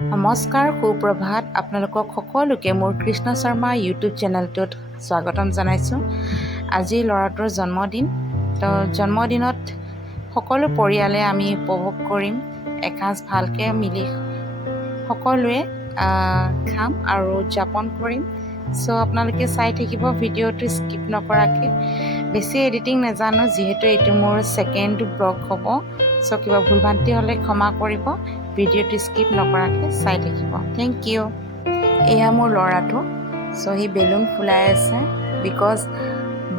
নমস্কাৰ, সুপ্ৰভাত। আপোনালোকক সকলোকে মোৰ কৃষ্ণ শৰ্মা ইউটিউব চেনেলটোত স্বাগতম জনাইছোঁ। আজি ল'ৰাটোৰ জন্মদিন। তো জন্মদিনত সকলো পৰিয়ালে আমি উপভোগ কৰিম, এসাঁজ ভালকৈ মিলি সকলোৱে খাম আৰু উদযাপন কৰিম। চ' আপোনালোকে চাই থাকিব ভিডিঅ'টো স্কিপ নকৰাকৈ। বেছি এডিটিং নাজানো, যিহেতু এইটো মোৰ ছেকেণ্ড ব্লগ হ'ব। চ' কিবা ভুল ভ্ৰান্তি হ'লে ক্ষমা কৰিব। ভিডিঅ'টো স্কিপ নকৰাকৈ চাই থাকিব। Thank you. এয়া মোৰ ল'ৰাটো। চ' সি বেলুন ফুলাই আছে, বিকজ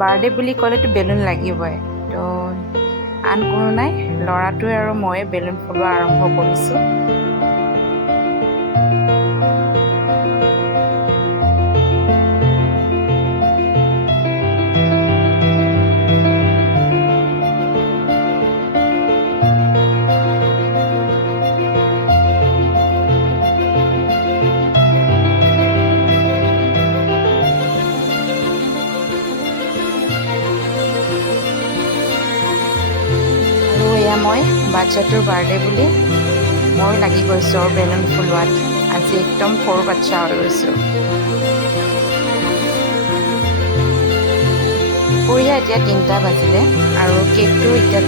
বাৰ্থডে বুলি ক'লেতো বেলুন লাগিবই। তো আন কোনো নাই, ল'ৰাটোৱে আৰু ময়ে বেলুন ফুলোৱা আৰম্ভ কৰিছোঁ। মই বাচ্চাটোৰ বাৰ্থডে বুলি মই লাগি গৈছোঁ আৰু বেলুন ফুলোৱাত। আজি একদম সৰু বাচ্চা হৈ গৈছোঁ। দুপৰীয়া এতিয়া 3টা বাজিলে আৰু কেকটো এতিয়া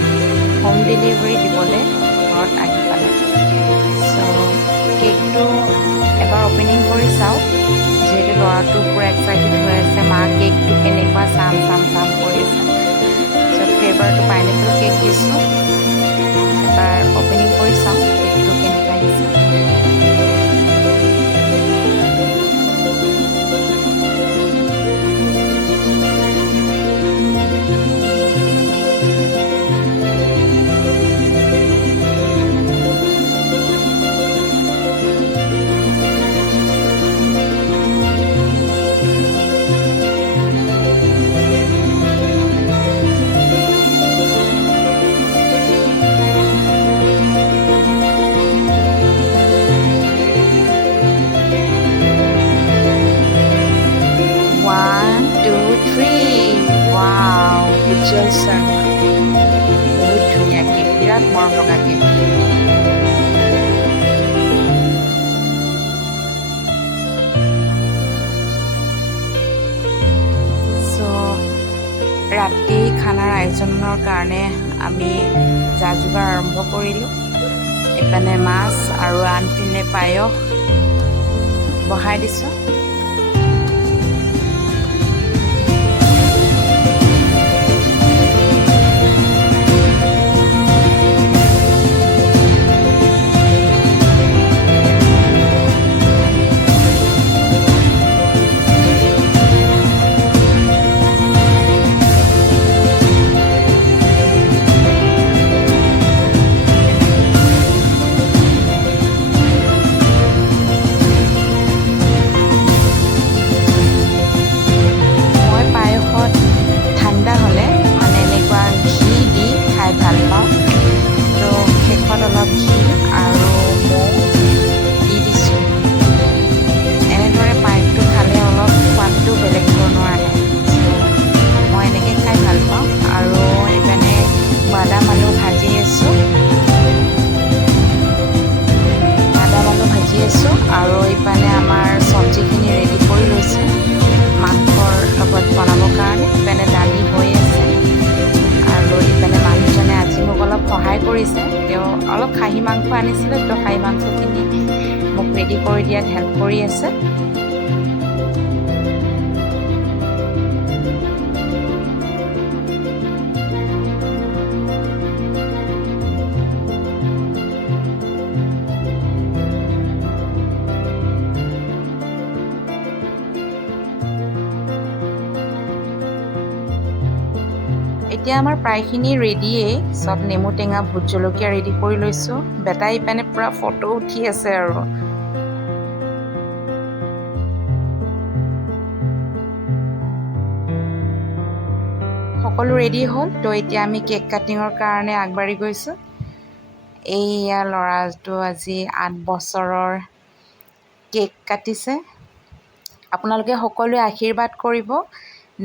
হোম ডেলিভাৰী দিবলৈ ঘৰত আহি পালে। চ' কেকটো এবাৰ অপেনিং কৰি চাওঁ, যিহেতু ল'ৰাটো পূৰা এক্সাইটেড হৈ আছে। মা কেকটো কেনেকুৱা চাম কৰি আছে। চ' ফ্লেভাৰটো পাইনেপল কেক দিছোঁ। এবাৰ অপেনিং কৰি চাওঁ কেকটো কেনেকুৱা দিছে। উজ্জ্বল শৰ্মা, বহুত ধুনীয়া কেক, বিৰাট মৰম লগা কেক। চ' ৰাতি খানাৰ আয়োজনৰ কাৰণে আমি যা যোগাৰ আৰম্ভ কৰিলোঁ। এইপিনে মাছ আৰু আনপিনে পায়স বহাই দিছোঁ। আৰু এইপিনে আমাৰ চব্জিখিনি ৰেডি কৰি লৈছোঁ মাংসৰ লগত বনাবৰ কাৰণে। এইপিনে দালি হৈ আছে আৰু এইপিনে মানুহজনে আজি মোক অলপ সহায় কৰিছে। তেওঁ অলপ খাহী মাংস আনিছিলে, তো খাহী মাংসখিনি মোক ৰেডি কৰি দিয়াত হেল্প কৰি আছে। এতিয়া আমাৰ প্ৰায়খিনি ৰেডিয়েই, চব নেমু টেঙা ভোট জলকীয়া ৰেডি কৰি লৈছোঁ। বেটাই পিনে পূৰা ফটো উঠি আছে আৰু। সকলো ৰেডি হ'ল, তো এতিয়া আমি কেক কাটিঙৰ কাৰণে আগবাঢ়ি গৈছোঁ। এইয়া ল'ৰাটো আজি 8 বছৰৰ কেক কাটিছে। আপোনালোকে সকলোৱে আশীৰ্বাদ কৰিব,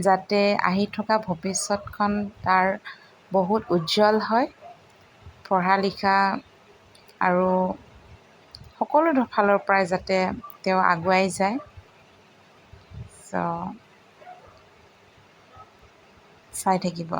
যাতে আহি থকা ভৱিষ্যতখন তাৰ বহুত উজ্জ্বল হয়। পঢ়া লিখা আৰু সকলো ফালৰ পৰাই যাতে তেওঁ আগুৱাই যায়। চ' চাই থাকিব।